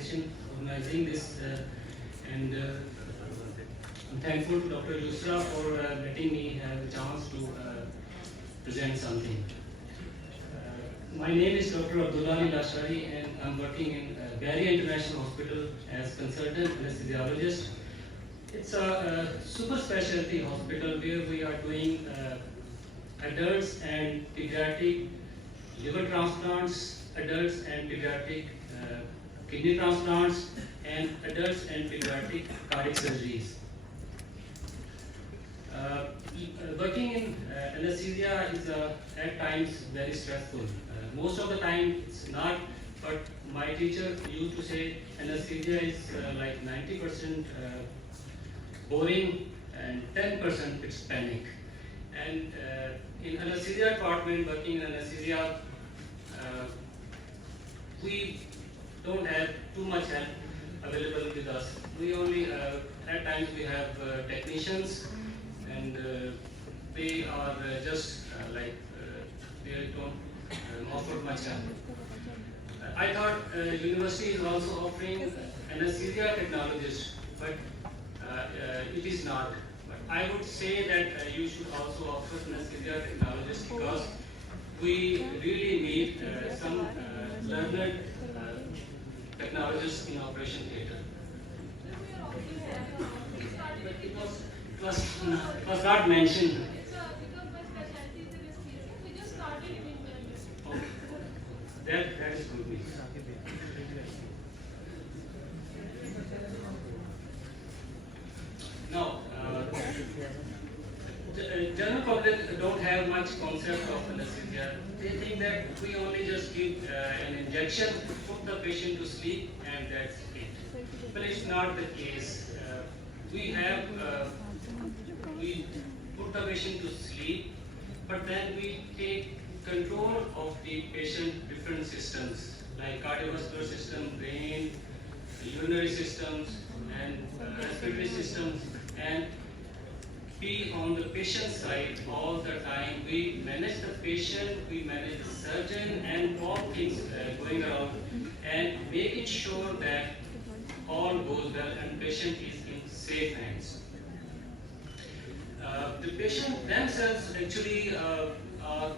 organizing this, and I'm thankful to Dr. Yusra for letting me have a chance to present something. My name is Dr. Abdullah, and I'm working in Barry International Hospital as consultant anesthesiologist. It's a super specialty hospital where we are doing adults and pediatric liver transplants, adults and pediatric kidney transplants, and adults and pediatric cardiac surgeries. Working in anesthesia is at times very stressful. Most of the time it's not, but my teacher used to say anesthesia is like 90% boring and 10% it's panic. And in anesthesia department, working in anesthesia, we don't have too much help available with us. We only, at times we have technicians, and they are just they don't offer much help. I thought university is also offering anesthesia technologists, but it is not. But I would say that you should also offer anesthesia technologists because we really need some learned technologists in operation theatre. It was not mentioned. Okay. That is good news. Now, the general public don't have much concept of anesthesia. They think that we only just give an injection, put the patient to sleep, and that's it. But it's not the case. We put the patient to sleep, but then we take control of the patient different systems like cardiovascular system, brain, urinary systems, and respiratory systems, and be on the patient side all the time. We manage the patient, we manage the surgeon, and all things going around, and make it sure that all goes well and patient is in safe hands. The patient themselves actually are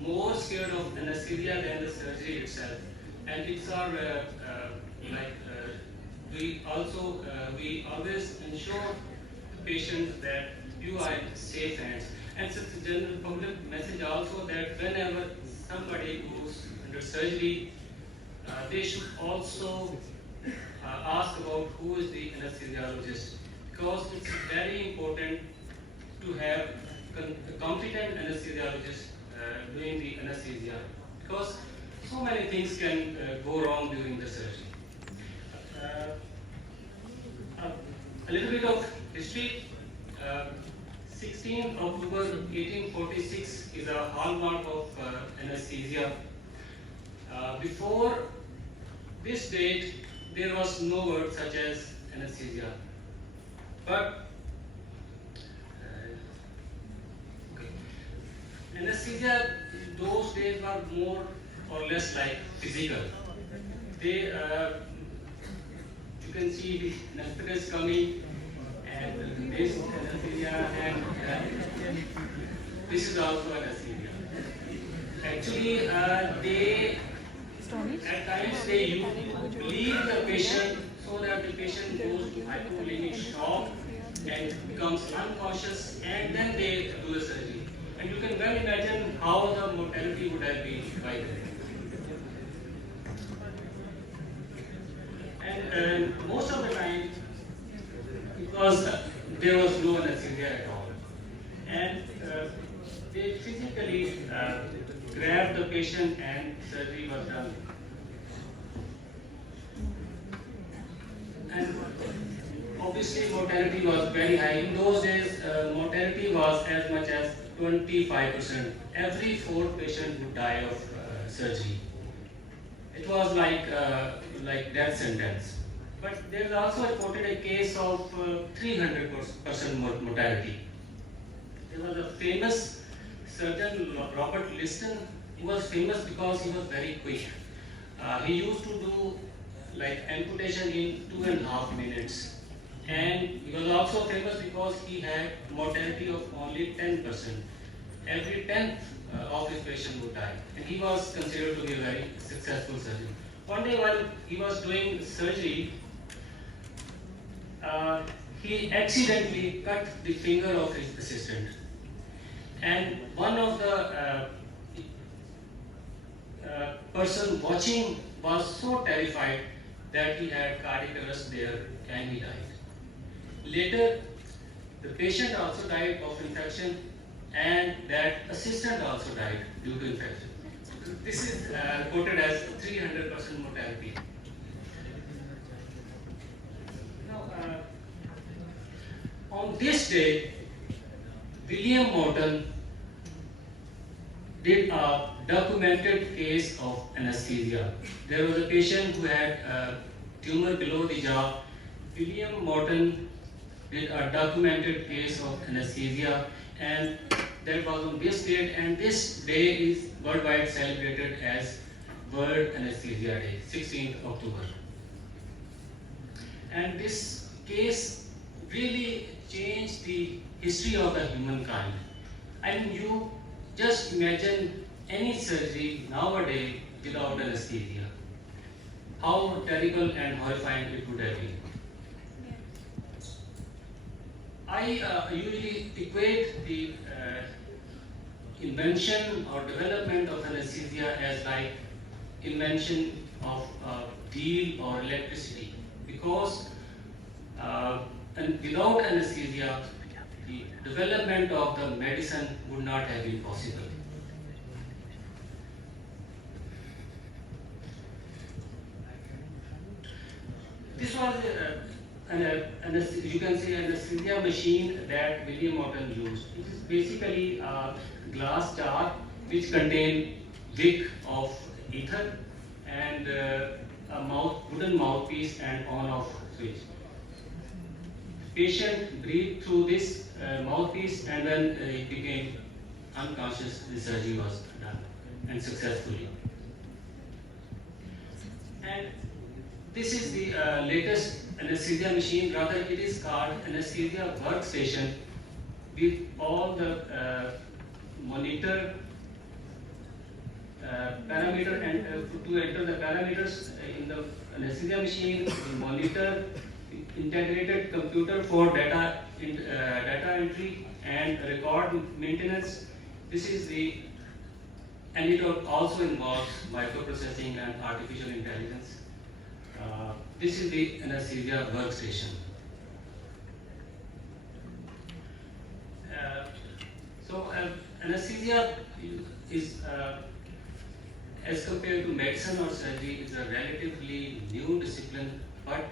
more scared of anesthesia than the surgery itself, and it's our we always ensure the patients that you are in safe hands. And it's a general public message also that whenever somebody goes under surgery, they should also ask about who is the anesthesiologist, because it's very important to have a competent anesthesiologist doing the anesthesia, because so many things can go wrong during the surgery. A little bit of history. 16th October 1846 is a hallmark of anesthesia. Before this date, there was no word such as anesthesia. But anesthesia those days were more or less like physical. They, you can see the anesthetists coming, and this anesthesia, and this is also anesthesia. Actually, they at times they leave the patient so that the patient goes to hypovolemic shock and becomes unconscious, and then they do the surgery. And you can well imagine how the mortality would have been by then. And most of the time, because there was no anesthesia at all, and they physically grabbed the patient and surgery was done. And obviously mortality was very high. In those days, mortality was as much as 25%. Every fourth patient would die of surgery. It was like death sentence. But there is also reported a case of 300% mortality. There was a famous surgeon, Robert Liston, who was famous because he was very quick. He used to do like amputation in 2.5 minutes. And he was also famous because he had mortality of only 10%. Every 10th of his patient would die, and he was considered to be a very successful surgeon. One day while he was doing surgery, he accidentally cut the finger of his assistant, and one of the person watching was so terrified that he had cardiac arrest there and he died. Later, the patient also died of infection, and that assistant also died due to infection. This is quoted as 300% mortality. Now, on this day, William Morton did a documented case of anesthesia. There was a patient who had a tumor below the jaw. William Morton did a documented case of anesthesia, and that was on this date, and this day is worldwide celebrated as World Anesthesia Day, 16th October. And this case really changed the history of the humankind. I mean, you just imagine any surgery nowadays without anesthesia. How terrible and horrifying it would have been. I usually equate the invention or development of anesthesia as like invention of steel or electricity, because and without anesthesia, the development of the medicine would not have been possible. This was you can say anesthesia machine that William Morton used. It is basically a glass jar which contains wick of ether and a wooden mouthpiece and on-off switch. Patient breathed through this mouthpiece, and when he became unconscious, the surgery was done, and successfully. And this is the latest anesthesia machine. Rather, it is called anesthesia workstation, with all the monitor parameter, and to enter the parameters in the anesthesia machine, the monitor, integrated computer for data entry and record maintenance. This is the, and it also involves microprocessing and artificial intelligence. This is the anesthesia workstation. Anesthesia is, as compared to medicine or surgery, is a relatively new discipline, but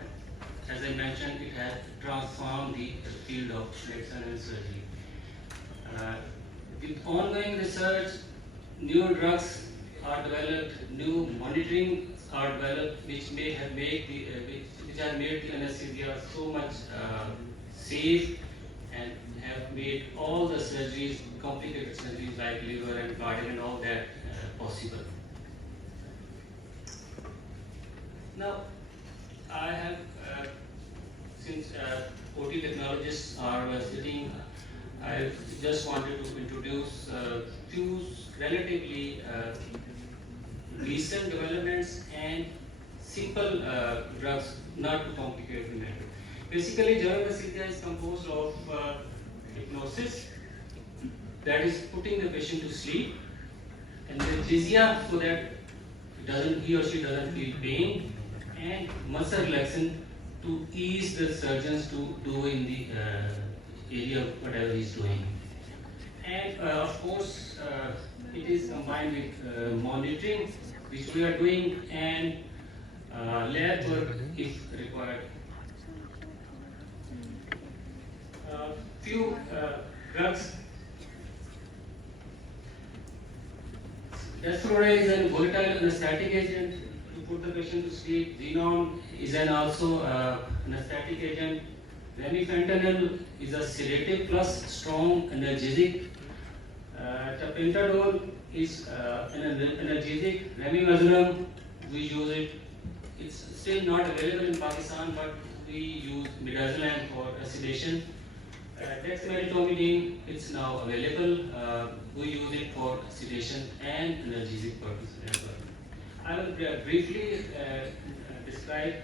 as I mentioned, it has transformed the field of medicine and surgery. With ongoing research, new drugs are developed, new monitoring are developed, which may have made which have made the anesthesia so much safe, and have made all the surgeries, complicated surgeries like liver and cardiac and all that possible. Now, I have, since OT technologists are sitting, I just wanted to introduce few relatively recent developments and simple drugs, not to complicate the matter. Basically, general anesthesia is composed of hypnosis, that is putting the patient to sleep, and anesthesia so that he or she doesn't feel pain, and muscle relaxation to ease the surgeons to do in the area of whatever he's doing. And of course, it is combined with monitoring, which we are doing, and lab work if required. Few drugs. Desflurane is a volatile anesthetic agent to put the patient to sleep. Xenon is also anesthetic agent. Remifentanil is a sedative plus strong analgesic. Tapentadol is an analgesic. Remimazinem, we use it it's still not available in Pakistan, but we use midazolam for sedation. Dexmedetomidine, it's now available. We use it for sedation and analgesic purposes as well. I will briefly describe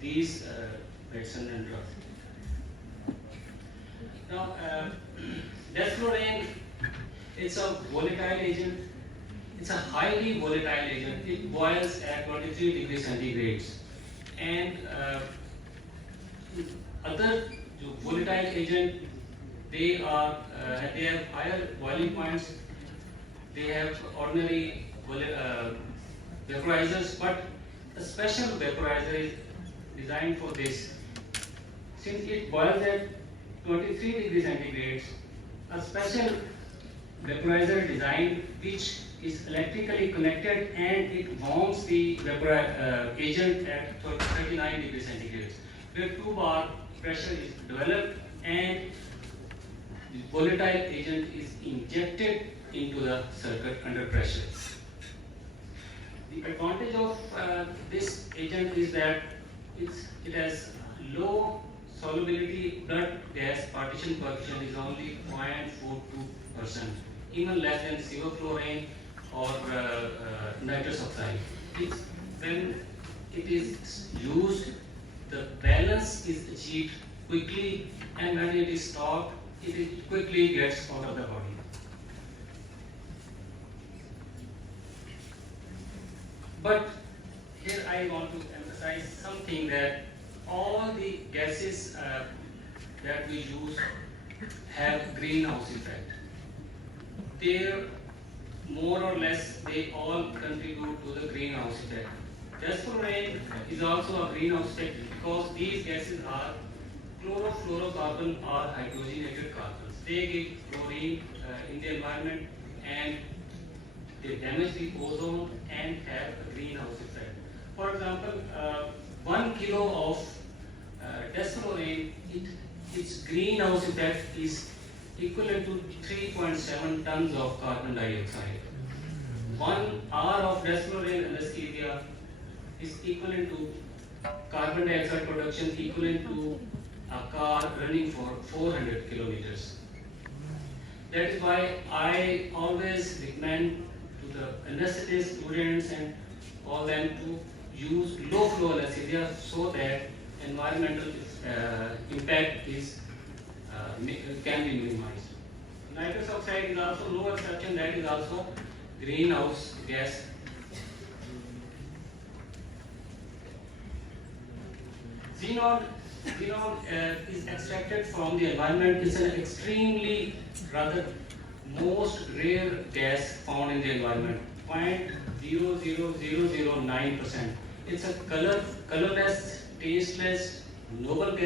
these medicine and drugs. Now, desflurane, it's a volatile agent. It's a highly volatile agent. It boils at 23 degrees centigrade. And other volatile agent, they have higher boiling points. They have ordinary vaporizers, but a special vaporizer is designed for this. Since it boils at 23 degrees centigrade, a special vaporizer designed which is electrically connected and it warms the agent at 39 degrees centigrade, where 2 bar pressure is developed and the volatile agent is injected into the circuit under pressure. The advantage of this agent is that it has low solubility. Blood gas partition coefficient is only 0.42%, even less than sevoflurane or nitrous oxide. When it is used, the balance is achieved quickly, and when it is stopped, it quickly gets out of the body. But here I want to emphasize something, that all the gases that we use have greenhouse effect. They more or less, they all contribute to the greenhouse effect. Desflurane is also a greenhouse effect because these gases are chlorofluorocarbon or hydrogenated carbons. They give chlorine in the environment and they damage the ozone and have a greenhouse effect. For example, 1 kilo of desflurane, its greenhouse effect is equivalent to 3.7 tons of carbon dioxide. 1 hour of desflurane anesthesia is equivalent to carbon dioxide production equivalent to a car running for 400 kilometers. That is why I always recommend to the anesthetist students and all them to use low flow anesthesia so that environmental impact can be minimized. Nitrous oxide is also no exception, that is also greenhouse gas. Xenon is extracted from the environment. It's an extremely, rather most rare gas found in the environment, 0.00009%. It's a colorless, tasteless, noble gas.